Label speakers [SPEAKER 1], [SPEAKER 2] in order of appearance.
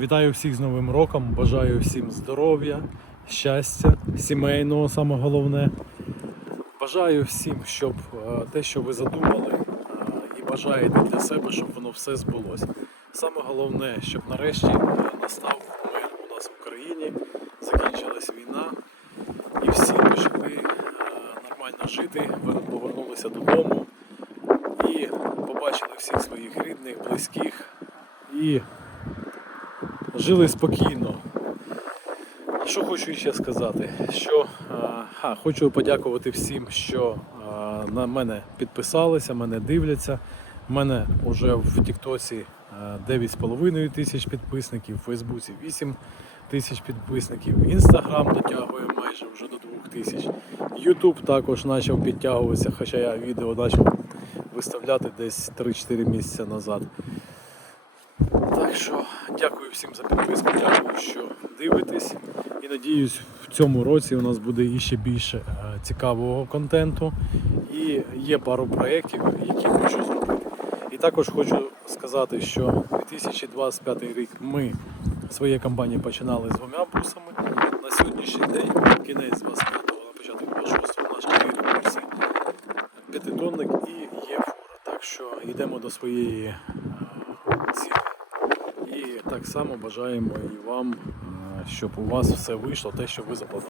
[SPEAKER 1] Вітаю всіх з Новим роком, бажаю всім здоров'я, щастя, сімейного, саме головне. Бажаю всім, щоб е, те, що ви задумали е, і бажаєте для себе, щоб воно все збулося. Саме головне, щоб нарешті е, настав мир у нас в Україні, закінчилась війна, і всі е, нормально жити, повернулися додому і побачили всіх своїх рідних, близьких і жили спокійно. Що хочу ще сказати? Що а, хочу подякувати всім, що а, на мене підписалися, мене дивляться. У мене вже в Тіктосі 9,5 тисяч підписників, в Фейсбуці 8 тисяч підписників, Інстаграм дотягує майже вже до 2 тисяч. Ютуб також почав підтягуватися, хоча я відео почав виставляти десь 3-4 місяці назад. Так що дякую всім за підписку, дякую, що дивитесь. І надіюсь, в цьому році у нас буде іще більше е, цікавого контенту. І є пару проєктів, які хочу зробити. І також хочу сказати, що 2025 рік ми своєю компанією починали з двома бусами. На сьогоднішній день кінець 25-го, на початок 26-го у нас 4 буси, п'ятитонник і є фура. Так що йдемо до своєї так само бажаємо і вам, е, щоб у вас все вийшло, те, що ви запланували.